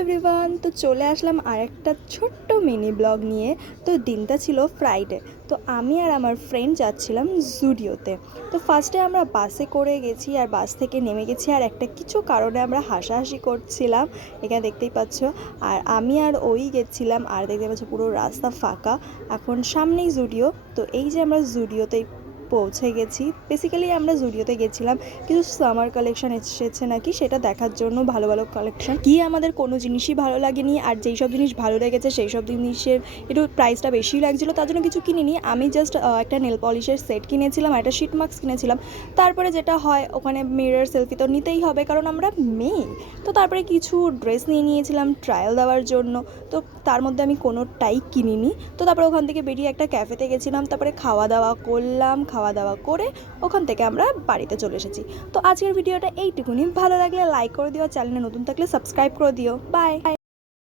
Everyone, তো চলে আসলাম আরেকটা ছোট্ট মিনি ব্লগ নিয়ে। তো দিনটা ছিল ফ্রাইডে। তো আমি আর আমার ফ্রেন্ড যাচ্ছিলাম জুডিওতে। তো ফার্স্টে আমরা বাসে করে গেছি আর বাস থেকে নেমে গেছি, আর একটা কিছু কারণে আমরা হাসাহাসি করছিলাম, এখানে দেখতেই পাচ্ছ। আর আমি আর ওই গেছিলাম, আর দেখতে পাচ্ছ পুরো রাস্তা ফাঁকা। এখন সামনেই জুডিও। তো এই যে আমরা জুডিওতে পৌঁছে গেছি। বেসিক্যালি আমরা জুডিওতে গেছিলাম কিছু সামার কালেকশন এসেছে নাকি সেটা দেখার জন্য। ভালো ভালো কালেকশন গিয়ে আমাদের কোনো জিনিসই ভালো লাগেনি, আর যেই সব জিনিস ভালো লেগেছে সেই সব জিনিসের একটু প্রাইসটা বেশি লাগছিলো, তার জন্য কিছু কিনিনি। আমি জাস্ট একটা নেল পলিশের সেট কিনেছিলাম আর একটা শিট মাস্ক কিনেছিলাম। তারপরে যেটা হয়, ওখানে মিরর সেলফি তো নিতেই হবে কারণ আমরা মেয়ে। তো তারপরে কিছু ড্রেস নিয়ে নিয়েছিলাম ট্রায়াল দেওয়ার জন্য। তো তার মধ্যে আমি কোনোটাই কিনিনি। তো তারপরে ওখান থেকে বেরিয়ে একটা ক্যাফেতে গেছিলাম, তারপরে খাওয়া দাওয়া করলাম। খাওয়া দাওয়া করে ওখান থেকে আমরা বাড়িতে চলে এসেছি। তো আজকের ভিডিওটা এইটুকুনি। ভালো লাগলে লাইক করে দিও, চ্যানেলে নতুন থাকলে সাবস্ক্রাইব করে দিও। বাই।